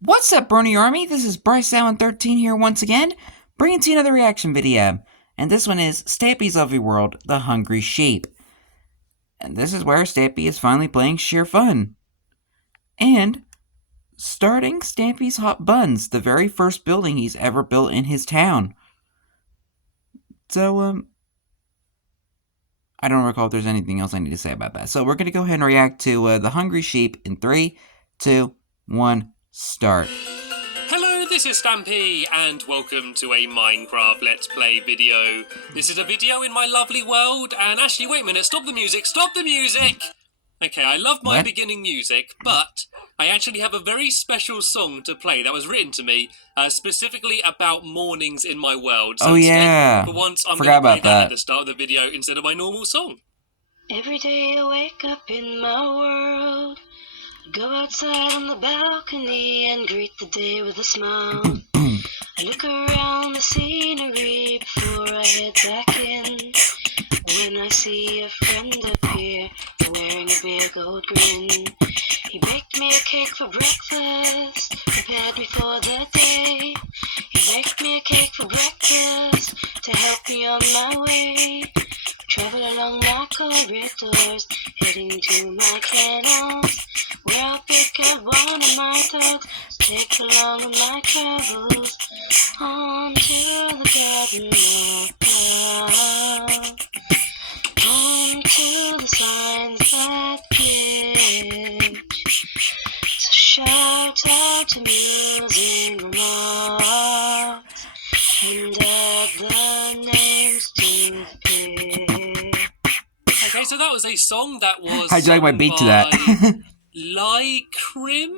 What's up, Brony Army? This is BryceAllen13 here once again, bringing to you another reaction video. And this one is Stampy's Lovely World, The Hungry Sheep. And this is where Stampy is finally playing sheer fun. And starting Stampy's Hot Buns, the very first building he's ever built in his town. So, I don't recall if there's anything else I need to say about that. So we're going to go ahead and react to The Hungry Sheep in 3, 2, 1, start. Hello, this is Stampy, and welcome to a Minecraft Let's Play video. This is a video in my lovely world, and actually, wait a minute, stop the music! Okay, I love my beginning music, but I actually have a very special song to play that was written to me, specifically about mornings in my world. So yeah. For once, I'm going to play that at the start of the video instead of my normal song. Every day I wake up in my world, go outside on the balcony and greet the day with a smile. I look around the scenery before I head back in. When I see a friend appear, wearing a big old grin. He baked me a cake for breakfast, prepared me for the day. He baked me a cake for breakfast, to help me on my way. Travel along my corridors, heading to my kennels, where I'll pick out one of my dogs to take along on my travels, on to the garden of love, on to the signs that glitch. So shout out to musing remarks, and add the names to the pitch. Okay, so that was a song that was How'd you like my beat to that? Lycrim?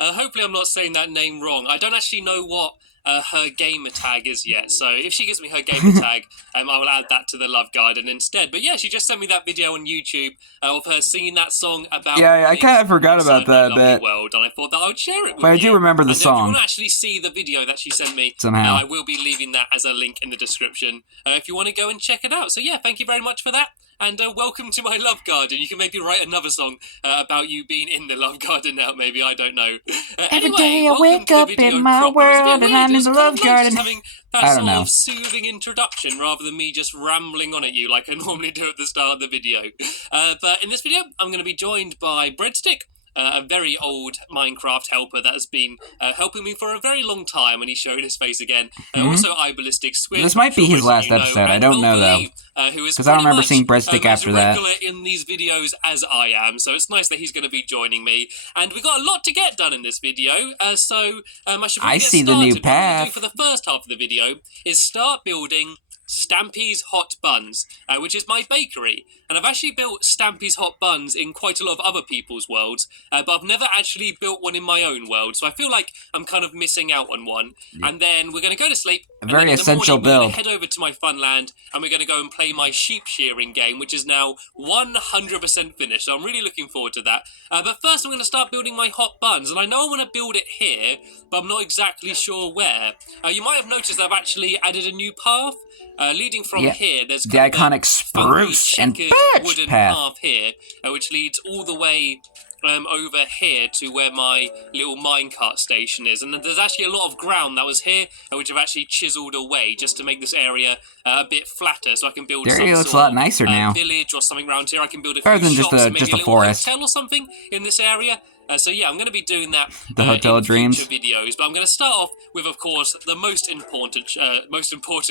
Hopefully I'm not saying that name wrong. I don't actually know what her gamer tag is yet, so if she gives me her gamer tag, I will add that to the Love Garden instead. But yeah, she just sent me that video on YouTube of her singing that song about... Yeah, I kind of forgot about that bit. World, and I thought that I would share it with but I do remember the song. If you want to actually see the video that she sent me, somehow, I will be leaving that as a link in the description if you want to go and check it out. So yeah, thank you very much for that. And welcome to my Love Garden. You can maybe write another song about you being in the Love Garden now, maybe, I don't know. Every day I wake up in my world and I'm in the Love Garden. Having that sort of soothing introduction rather than me just rambling on at you like I normally do at the start of the video. But in this video, I'm going to be joined by Breadstick, a very old Minecraft helper that has been helping me for a very long time, and he's showing his face again. Also, iBallistic Squid. This might be his last episode. I don't know though, because I don't remember seeing Breadstick after that. In these videos as I am, so it's nice that he's going to be joining me. And we've got a lot to get done in this video, so I should really get see started. the new What path. I'm going to do for the first half of the video is start building Stampy's Hot Buns, which is my bakery. And I've actually built Stampy's Hot Buns in quite a lot of other people's worlds, but I've never actually built one in my own world, so I feel like I'm kind of missing out on one. Yeah. And then we're going to go to sleep. A very essential build. We're going to head over to my fun land, and we're going to go and play my sheep shearing game, which is now 100% finished, so I'm really looking forward to that. But first I'm going to start building my hot buns, and I know I want to build it here, but I'm not exactly sure where. You might have noticed I've actually added a new path. Leading from here, there's the iconic spruce and birch wooden path here, which leads all the way over here to where my little minecart station is. And there's actually a lot of ground that was here, which I've actually chiseled away just to make this area a bit flatter, so I can build some looks a lot nicer now. Village or something around here. I can build a better few than shops, just a maybe forest, hotel or something in this area. So yeah, I'm going to be doing that the Hotel of Dreams videos, but I'm going to start off with, of course, the most important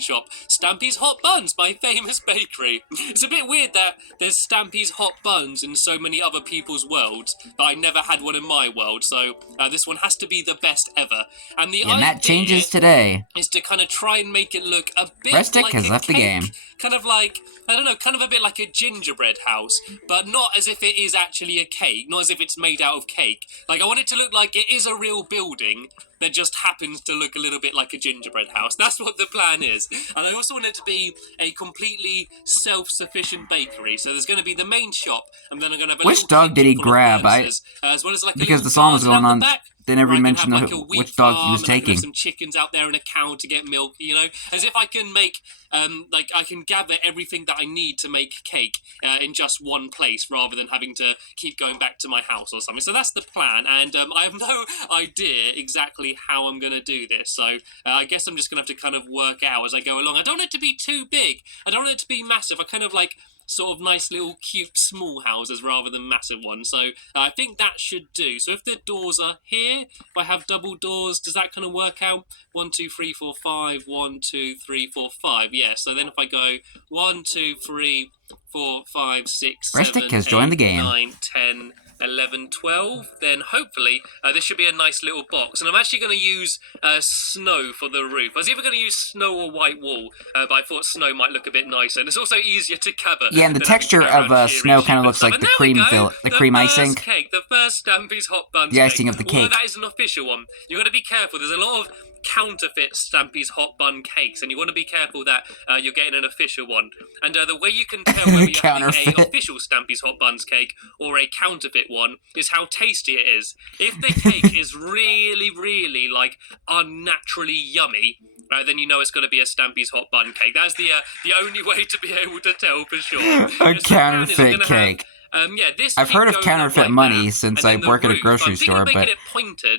shop, Stampy's Hot Buns, my famous bakery. It's a bit weird that there's Stampy's Hot Buns in so many other people's worlds, but I never had one in my world, so this one has to be the best ever. And the idea that changes today is to kind of try and make it look a bit Breadstick like has a left cake. the game. Kind of like, I don't know, kind of a bit like a gingerbread house, but not as if it is actually a cake, not as if it's made out of cake. Like, I want it to look like it is a real building, that just happens to look a little bit like a gingerbread house. That's what the plan is. And I also want it to be a completely self-sufficient bakery. So there's going to be the main shop, and then I'm going to have a Which little dog did he kitchen full of grab? furnaces, as well as like a Because the little song was garden going out on, the back, they never where I can mentioned have, like, a wheat which dog he was farm, and I can have taking. some chickens out there and a cow to get milk, you know, as if I can make like I can gather everything that I need to make cake in just one place, rather than having to keep going back to my house or something. So that's the plan, and I have no idea exactly how I'm going to do this. So I guess I'm just going to have to kind of work out as I go along. I don't want it to be too big. I don't want it to be massive. I kind of like sort of nice little cute small houses rather than massive ones. So I think that should do. So if the doors are here, if I have double doors, does that kind of work out? 1, 2, 3, 4, 5. 1, 2, 3, 4, 5. Yeah. So then if I go 1, 2, 3, 4, 5, 6, Restic 7, has 8, joined the game. 9, 10, 11, 12, then hopefully this should be a nice little box. And I'm actually going to use snow for the roof. I was either going to use snow or white wool, but I thought snow might look a bit nicer, and it's also easier to cover. Yeah, and the texture of snow kind of looks like the cream icing. Cake, the first Stampy's hot buns The icing cake. of the Although cake. that is an official one. You've got to be careful. There's a lot of counterfeit Stampy's hot bun cakes, and you want to be careful that you're getting an official one. And the way you can tell whether you're having an official Stampy's hot buns cake or a counterfeit one is how tasty it is. If the cake is really, really like unnaturally yummy, then you know it's going to be a Stampy's hot bun cake. That's the only way to be able to tell for sure. A counterfeit cake. I've heard of counterfeit money since I work at a grocery store, but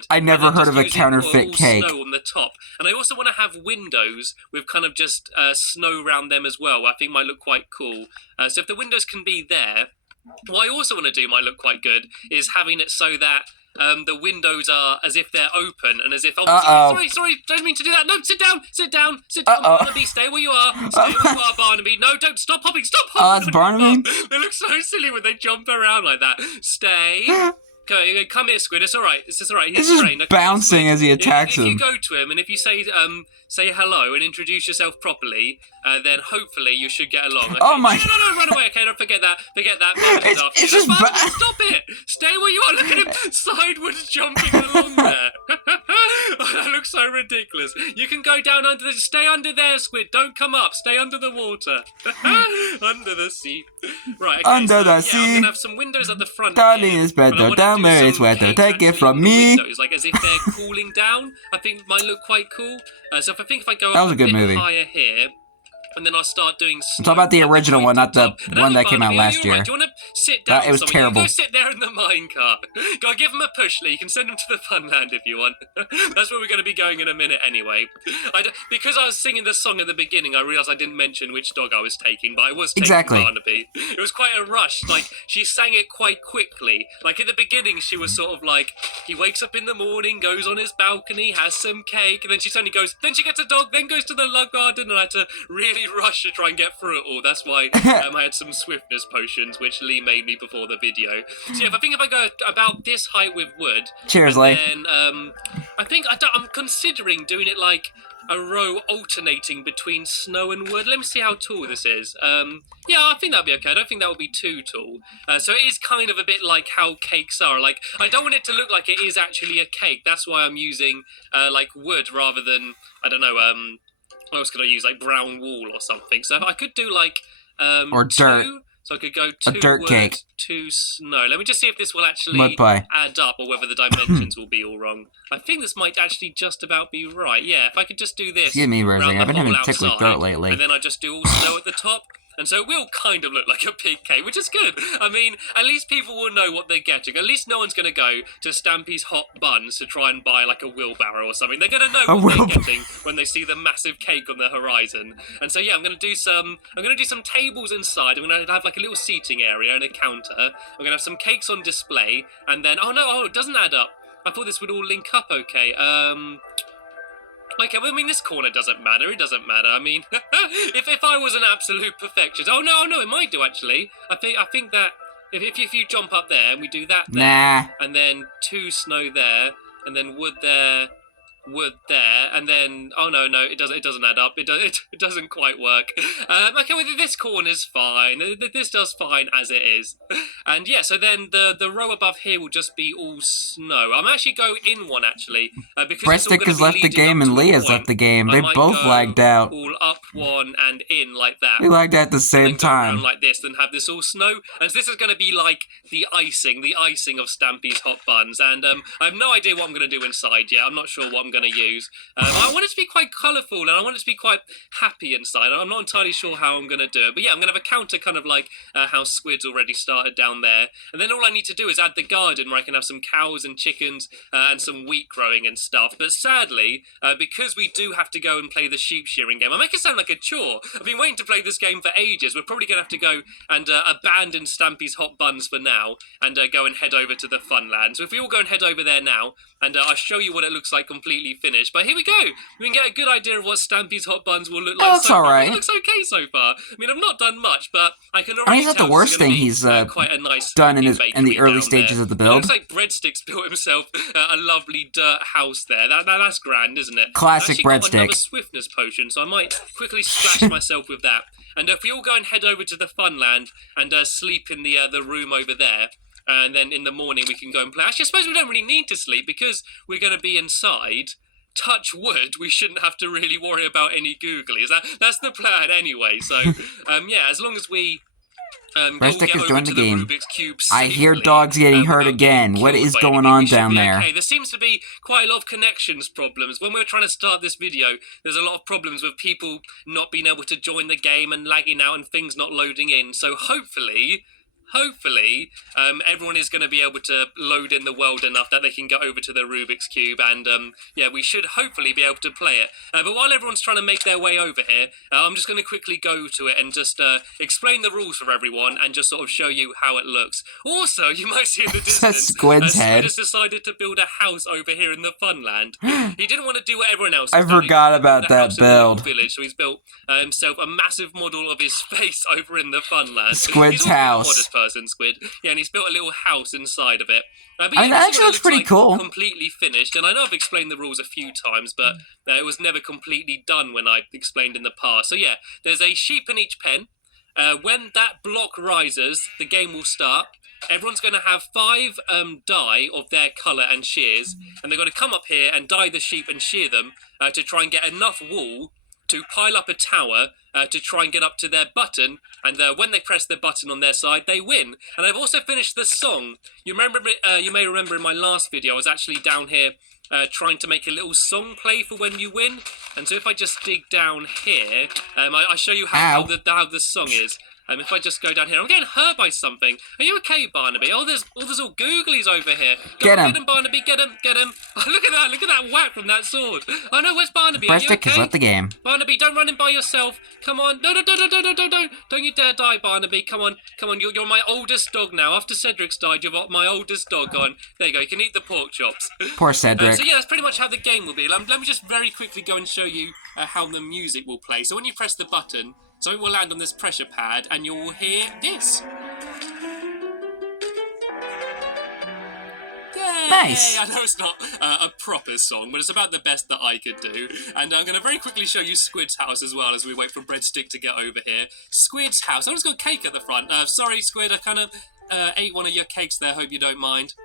I never heard of a counterfeit cake. Snow on the top. And I also want to have windows with kind of just snow around them as well. I think might look quite cool. So if the windows can be there, what I also want to do might look quite good is having it so that the windows are as if they're open and as if... Sorry, don't mean to do that. No, sit down, Barnaby, stay where you are. Stay where you are, Barnaby. No, don't, stop hopping. Oh, that's Barnaby? They look so silly when they jump around like that. Stay. Okay, come here, Squid. It's all right. It's all right. He's trained. Okay, bouncing Squid. as he attacks if him. you go to him and if you say hello and introduce yourself properly, then hopefully you should get along. Okay? Oh my! No, run away. Okay, don't forget that. It's just stop it. Stay where you are. Look at him sideways jumping along there. That looks so ridiculous. You can go down under the. Stay under there, Squid. Don't come up. Stay under the water. Under the sea. Right. Okay, under the sea. I'm gonna have some windows at the front. Darling is better. Down there is weather. Take it from me. Windows, like as if they're cooling down. I think might look quite cool. So if I go That was up a good bit movie. higher here, and then I'll start doing. I'm talking about the original one, not the one that came out last year. Right. Do you want to sit down? It was terrible. Go sit there in the minecart. Go give him a push, Lee. You can send him to the Funland if you want. That's where we're going to be going in a minute anyway. Because I was singing the song at the beginning, I realised I didn't mention which dog I was taking, but I was taking Barnaby. It was quite a rush. Like, she sang it quite quickly. Like, at the beginning, she was sort of like, he wakes up in the morning, goes on his balcony, has some cake, and then she suddenly goes, then she gets a dog, then goes to the love garden, and I had to really rush to try and get through it all. That's why I had some swiftness potions, which Lee made me before the video. So yeah, if I go about this height with wood, cheers, Lee. Then I think I'm considering doing it like a row alternating between snow and wood. Let me see how tall this is. Yeah, I think that'll be okay. I don't think that will be too tall. So it is kind of a bit like how cakes are. Like, I don't want it to look like it is actually a cake. That's why I'm using like wood rather than, I don't know, what else could I use? Like brown wool or something. So I could do like or dirt. So I could go 2 dirt wood, cake. 2 snow. Let me just see if this will actually pie. add up or whether the dimensions will be all wrong. I think this might actually just about be right. Yeah, if I could just do this. Excuse me, Rosie. I've been having tickly throat lately. And then I just do all snow at the top. And so it will kind of look like a big cake, which is good. I mean, at least people will know what they're getting. At least no one's going to go to Stampy's Hot Buns to try and buy like a wheelbarrow or something. They're going to know what they're getting when they see the massive cake on the horizon. And so yeah, I'm going to do some tables inside. I'm going to have like a little seating area and a counter. I'm going to have some cakes on display, and then it doesn't add up. I thought this would all link up okay. Okay, well, I mean, this corner doesn't matter. It doesn't matter. I mean, if I was an absolute perfectionist... Oh, no, it might do, actually. I think that if you jump up there and we do that there, and then 2 snow there, and then wood there, wood there, and then no, it doesn't add up. It doesn't quite work. Okay, well, this corner's fine. This does fine as it is, and yeah. So then the row above here will just be all snow. I'm actually go in one actually because Breadstick has left the game and Lee has left the game. They both lagged out. All up one and in like that. We lagged out at the same time. Like this, then have this all snow, and this is going to be like the icing of Stampy's hot buns. And I have no idea what I'm going to do inside yet. I'm not sure what I'm going to use. I want it to be quite colourful, and I want it to be quite happy inside. I'm not entirely sure how I'm going to do it, but yeah, I'm going to have a counter kind of like how Squid's already started down there, and then all I need to do is add the garden where I can have some cows and chickens and some wheat growing and stuff. But sadly, because we do have to go and play the sheep shearing game, I make it sound like a chore. I've been waiting to play this game for ages. We're probably going to have to go and abandon Stampy's hot buns for now and go and head over to the Funland. So if we all go and head over there now, and I'll show you what it looks like completely finished. But here we go. We can get a good idea of what Stampy's hot buns will look like. It looks alright. It looks okay so far. I mean, I've not done much, but I can already tell. It's not the worst worst thing he's quite a nice done in the early stages of the build. It looks like Breadsticks built himself a lovely dirt house there. That's grand, isn't it? Classic Breadstick. I've got another Breadstick. swiftness potion, so I might quickly splash myself with that. And if we all go and head over to the Funland and sleep in the room over there, and then in the morning we can go and play. Actually, I suppose we don't really need to sleep because we're going to be inside. Touch wood, we shouldn't have to really worry about any googlies. That's the plan anyway. So, yeah, as long as we Breadstick has joined the game. Cube I hear safely, dogs getting hurt again. What is going on down there? Okay. There seems to be quite a lot of connections problems. When we were trying to start this video, there's a lot of problems with people not being able to join the game and lagging out and things not loading in. So hopefully, everyone is going to be able to load in the world enough that they can get over to the Rubik's Cube, and yeah, we should hopefully be able to play it. But while everyone's trying to make their way over here, I'm just going to quickly go to it and just explain the rules for everyone and just sort of show you how it looks. Also, you might see in the distance, Squid's head. Squid has decided to build a house over here in the Funland. He didn't want to do what everyone else I has done. forgot about that build. Village, so he's built himself a massive model of his face over in the Funland. Squid's he's house. A modest person, Squid. Yeah, and he's built a little house inside of it. But I mean, that actually looks pretty cool. Completely finished, and I know I've explained the rules a few times, but it was never completely done when I explained in the past. So yeah, there's a sheep in each pen. When that block rises, the game will start. Everyone's going to have 5 dye of their colour and shears, and they're going to come up here and dye the sheep and shear them to try and get enough wool to pile up a tower to try and get up to their button, and when they press the button on their side, they win. And I've also finished the song. You may remember in my last video, I was actually down here trying to make a little song play for when you win. And so if I just dig down here, I show you how the song is. If I just go down here, I'm getting hurt by something. Are you okay, Barnaby? Oh, there's all googlies over here. Get him, Barnaby. Get him. Oh, look at that whack from that sword. Oh no, where's Barnaby? Breadstick has left the game. Barnaby, don't run in by yourself. Come on. No. Don't you dare die, Barnaby. Come on. You're my oldest dog now. After Cedric's died, you're my oldest dog. Go on. There you go. You can eat the pork chops. Poor Cedric. So yeah, that's pretty much how the game will be. Let me just very quickly go and show you how the music will play. So when you press the button, something will land on this pressure pad, and you'll hear this. Yay! Nice. I know it's not a proper song, but it's about the best that I could do. And I'm going to very quickly show you Squid's house as well as we wait for Breadstick to get over here. Squid's house. Oh, it's got cake at the front. Sorry, Squid, I kind of ate one of your cakes there. Hope you don't mind.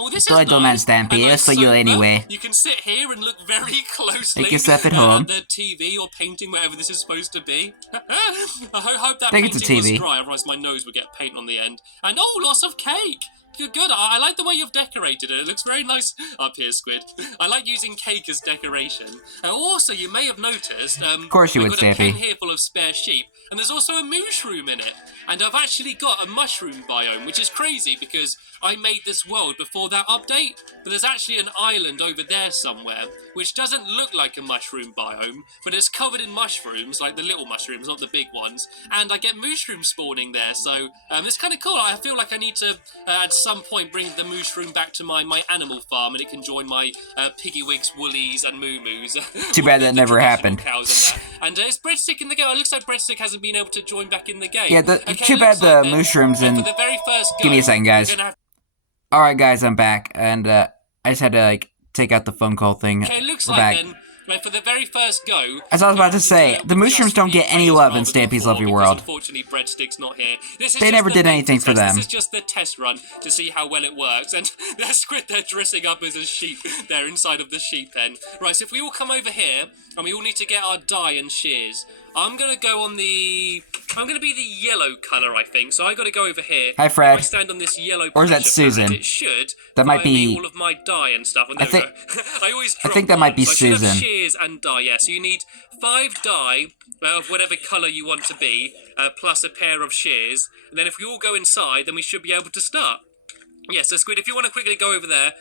Oh, this I is don't mind, nice. Stampy. It's for you anyway. You can sit here and look very closely Take yourself at home. at the TV or painting, whatever this is supposed to be. I hope that think it's a painting TV. was dry, otherwise my nose would get paint on the end. And oh, lots of cake! Good. I like the way you've decorated it. It looks very nice up here, Squid. I like using cake as decoration. Also, you may have noticed, of course you would, I've got a Stampy. pen here full of spare sheep, and there's also a mushroom in it. And I've actually got a mushroom biome, which is crazy because I made this world before that update, but there's actually an island over there somewhere, which doesn't look like a mushroom biome, but it's covered in mushrooms, like the little mushrooms, not the big ones, and I get mushrooms spawning there, so it's kind of cool. I feel like I need to, at some point, bring the mushroom back to my animal farm, and it can join my piggywigs, woolies, and moo-moos. Too bad that never happened. Cows and that. And it's Breadstick in the game. It looks like Breadstick hasn't been able to join back in the game. Yeah, too bad the mushrooms and... For the very first Give me a second, guys. we're gonna have Alright, guys, I'm back, and I just had to, take out the phone call thing. Okay, it looks We're like back. then, right, for the very first go... As I was about to say, the mushrooms don't get any love in Stampy's Lovely World. Unfortunately, Breadstick's not here. They never did anything for them. This is just the test run to see how well it works. And there's Squid there dressing up as a sheep there inside of the sheep pen. Right, so if we all come over here, and we all need to get our dye and shears... I'm going to go on the... I'm going to be the yellow colour, I think. So I got to go over here. Hi, Fred. I stand on this yellow or is that Susan? It should. That might be... all of my dye and stuff. And I think... I think that might be so Susan. I should have shears and dye, yeah. So you need 5 dye of whatever colour you want to be, plus a pair of shears. And then if we all go inside, then we should be able to start. Yeah, so Squid, if you want to quickly go over there,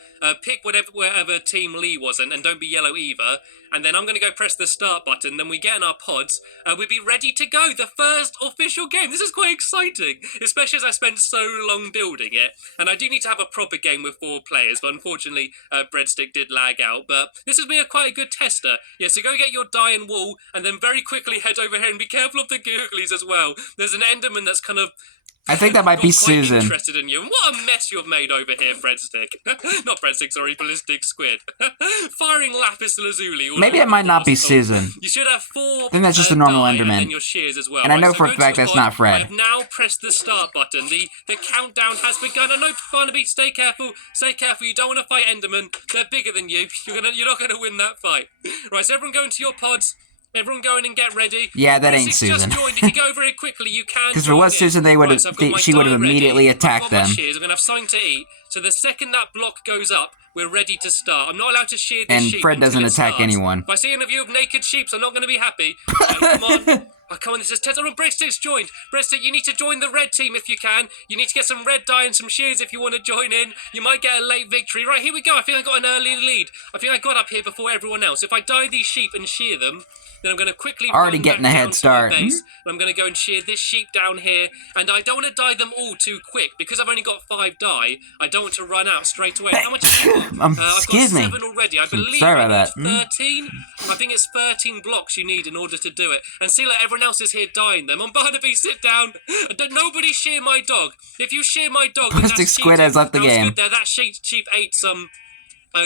pick wherever Team Lee was and don't be yellow either, and then I'm going to go press the start button, then we get in our pods, we'll be ready to go, the first official game. This is quite exciting, especially as I spent so long building it, and I do need to have a proper game with 4 players, but unfortunately, Breadstick did lag out, but this has been quite a good tester. Yeah, so go get your dye and wool, and then very quickly head over here, and be careful of the googlies as well. There's an Enderman that's kind of... I think that might be Susan. Interested in you. And what a mess you have made over here, Breadstick. Not Breadstick, sorry, Ballistic Squid. Firing Lapis Lazuli. Maybe it might not be Susan. You should have 4. I think that's just a normal Enderman. And your shears as well. And I know for a fact that's not Fred. I have now pressed the start button. The countdown has begun. I know, Barnaby, stay careful. Stay careful. You don't want to fight Endermen. They're bigger than you. You're not going to win that fight. Right, so everyone go into your pods. Everyone go in and get ready. Yeah, that ain't Susan. Just joined. If you go very quickly, you can. Because if it was Susan, they would have. She would have immediately attacked them. I'm going to have something to eat. So the second that block goes up, we're ready to start. I'm not allowed to shear this sheep. And Fred doesn't attack anyone. If I see any of you of naked sheep, I'm not going to be happy. Come on. Oh, come on, this is tense. Oh, Breadstick's joined. Breadstick, you need to join the red team if you can. You need to get some red dye and some shears if you want to join in. You might get a late victory. Right, here we go. I think I got an early lead. I think I got up here before everyone else. If I dye these sheep and shear them, then I'm going to quickly already getting a head start. And I'm going to go and shear this sheep down here. And I don't want to dye them all too quick. Because I've only got 5 dye, I don't want to run out straight away. How much have you got? Excuse me. I've got 7 already. I believe sorry about that. 13. I think it's 13 blocks you need in order to do it. And see, like, everyone else is here dyeing them. I'm Barnaby, sit down. Nobody shear my dog. If you shear my dog, then that's Squid has left the game. That sheep ate some...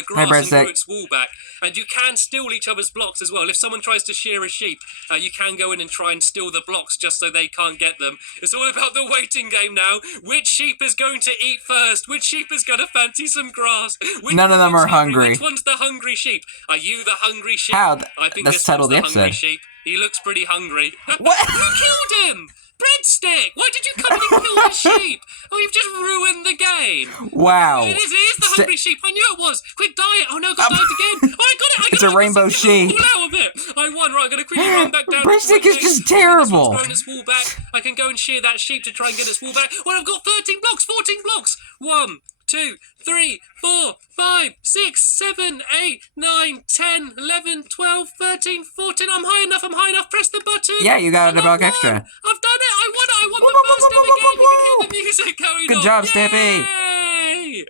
grass and grew its wool back, and you can steal each other's blocks as well. If someone tries to shear a sheep, you can go in and try and steal the blocks just so they can't get them. It's all about the waiting game now. Which sheep is going to eat first? Which sheep is going to fancy some grass? None of them are hungry. Which one's the hungry sheep? Are you the hungry sheep? How? I think Let's this settle one's the hungry episode. sheep. He looks pretty hungry. What? Who killed him? Breadstick! Why did you come in and kill the sheep? Oh, you've just ruined the game. Wow. It is the hungry sheep. I knew it was. Quick, dye it. Oh no, got dyed again. Oh, I got it. It's a rainbow sheep. Pull out of it. I won. Right, I'm going to quickly run back down. Breadstick is just terrible. Growing its wool back. I can go and shear that sheep to try and get its wool back. Well, I've got 13 blocks, 14 blocks. 1, 2, 3, 4, 5, 6, 7, 8, 9, 10, 11, 12, 13, 14. I'm high enough. Press the button. Yeah, you got a block extra. I've done it. I won it. I won the first ever game. You can hear the music going on. Good job, Stampy. Yay!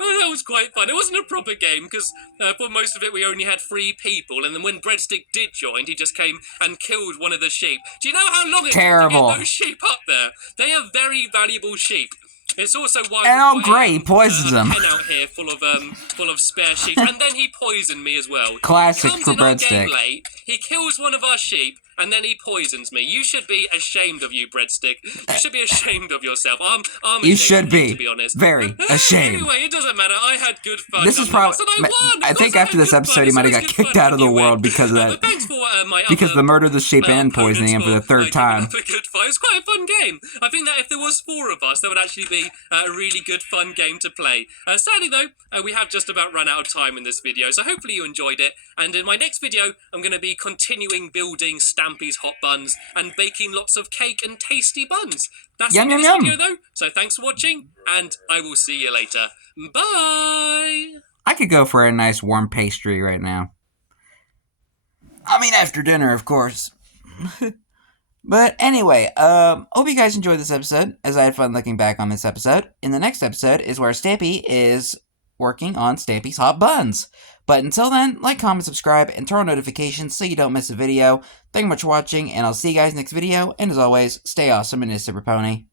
Oh, that was quite fun. It wasn't a proper game because for most of it we only had 3 people, and then when Breadstick did join, he just came and killed one of the sheep. Do you know how long it took to get those sheep up there? They are very valuable sheep. It's also why and great, he poisons them. Pen out here full of spare sheep, and then he poisoned me as well. Classic he for Breadstick. Late, he kills one of our sheep, and then he poisons me. You should be ashamed of you, Breadstick. You should be ashamed of yourself. I'm you ashamed should of be. You, to be honest. Very ashamed. Anyway, it doesn't matter. I had good fun. This is probably. I think after this episode, he might have got kicked out of the world because of that. Thanks for because the murder of the sheep and poisoning him for the 3rd time. It was quite a fun game. I think that if there was 4 of us, that would actually be a really good fun game to play. Sadly though, we have just about run out of time in this video, so hopefully you enjoyed it. And in my next video, I'm going to be continuing building Stampy's hot buns and baking lots of cake and tasty buns. That's it for this video though, so thanks for watching, and I will see you later. Bye! I could go for a nice warm pastry right now. I mean, after dinner, of course. But anyway, hope you guys enjoyed this episode, as I had fun looking back on this episode. In the next episode is where Stampy is working on Stampy's hot buns. But until then, like, comment, subscribe, and turn on notifications so you don't miss a video. Thank you much for watching, and I'll see you guys next video. And as always, stay awesome and Super Pony.